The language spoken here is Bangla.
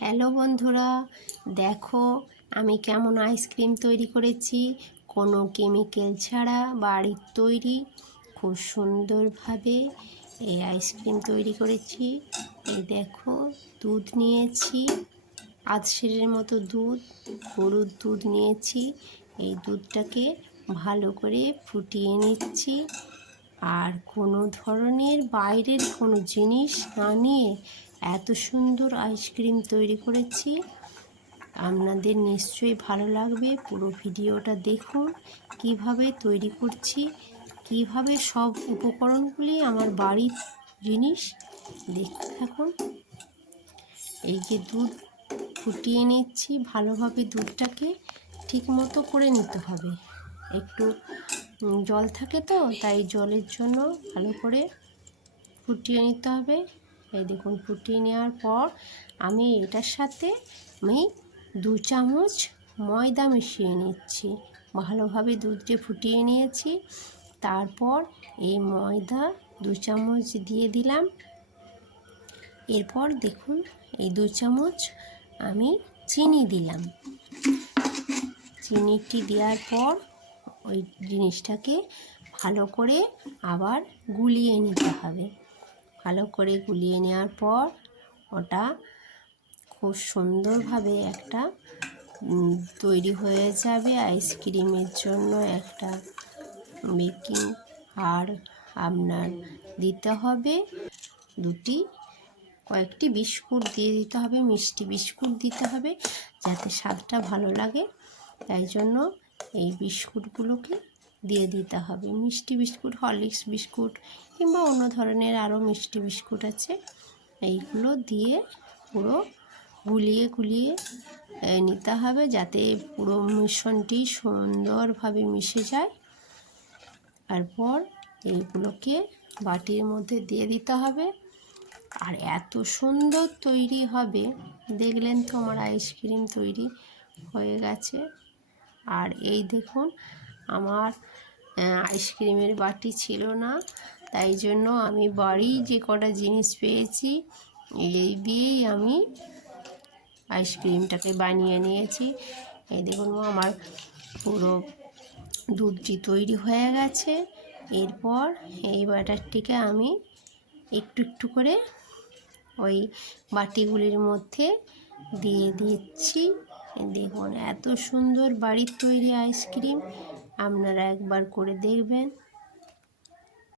হ্যালো বন্ধুরা, দেখো আমি কেমন আইসক্রিম তৈরি করেছি। কোনো কেমিক্যাল ছাড়া বাড়ির তৈরি খুব সুন্দরভাবে এই আইসক্রিম তৈরি করেছি। এই দেখো, দুধ নিয়েছি, আধ সেরের মতো দুধ, গরুর দুধ নিয়েছি। এই দুধটাকে ভালো করে ফুটিয়ে নিচ্ছি। আর কোনো ধরনের বাইরের কোনো জিনিস না নিয়ে এত সুন্দর আইসক্রিম তৈরি করেছি। আপনাদের নিশ্চয়ই ভালো লাগবে। পুরো ভিডিওটা দেখুন কিভাবে তৈরি করছি, কিভাবে সব উপকরণগুলি আমার বাড়ির জিনিস দেখতে থাকুন। এই যে দুধ ফুটিয়ে নিচ্ছি, ভালোভাবে দুধটাকে ঠিক মতো করে নিতে হবে। একটু জল থাকে তো, তাই জলের জন্য ভালো করে ফুটিয়ে নিতে হবে। এই দেখুন, ফুটিয়ে নেওয়ার পর আমি এটার সাথে 2 চামচ ময়দা মিশিয়ে নিচ্ছি। ভালোভাবে দুধকে ফুটিয়ে নিয়েছি, তারপর এই ময়দা 2 চামচ দিয়ে দিলাম। এরপর দেখুন, এই 2 চামচ আমি চিনি দিলাম। চিনিটি দেওয়ার পর ওই জিনিসটাকে ভালো করে আবার গুলিয়ে নিতে হবে। ভালো করে গুলিয়ে নেওয়ার পর ওটা খুব সুন্দরভাবে একটা তৈরি হয়ে যাবে আইসক্রিমের জন্য। একটা বেকিং আর আপনার দিতে হবে কয়েকটি বিস্কুট দিয়ে দিতে হবে, মিষ্টি বিস্কুট দিতে হবে যাতে স্বাদটা ভালো লাগে। তাই জন্য এই বিস্কুটগুলোকে দিয়ে দিতে হবে। মিষ্টি বিস্কুট, হরলিক্স বিস্কুট কিংবা অন্য ধরনের আরও মিষ্টি বিস্কুট আছে। এইগুলো দিয়ে পুরো গুলিয়ে নিতে হবে যাতে পুরো মিশ্রণটি সুন্দরভাবে মিশে যায়। তারপর এইগুলোকে বাটির মধ্যে দিয়ে দিতে হবে। আর এত সুন্দর তৈরি হবে, দেখলেন তো আমার আইসক্রিম তৈরি হয়ে গেছে। আর এই দেখুন, আমার আইসক্রিমের বাটি ছিল না, তাই জন্য আমি বাড়ি যে কটা জিনিস পেয়েছি এই দিয়েই আমি আইসক্রিমটাকে বানিয়ে নিয়েছি। এই দেখুন, আমার পুরো দুধটি তৈরি হয়ে গেছে। এরপর এই ব্যাটারটিকে আমি একটু একটু করে ওই বাটিগুলির মধ্যে দিয়ে দিচ্ছি। দেখুন, এত সুন্দর বাড়ির তৈরি আইসক্রিম আপনারা একবার করে দেখবেন।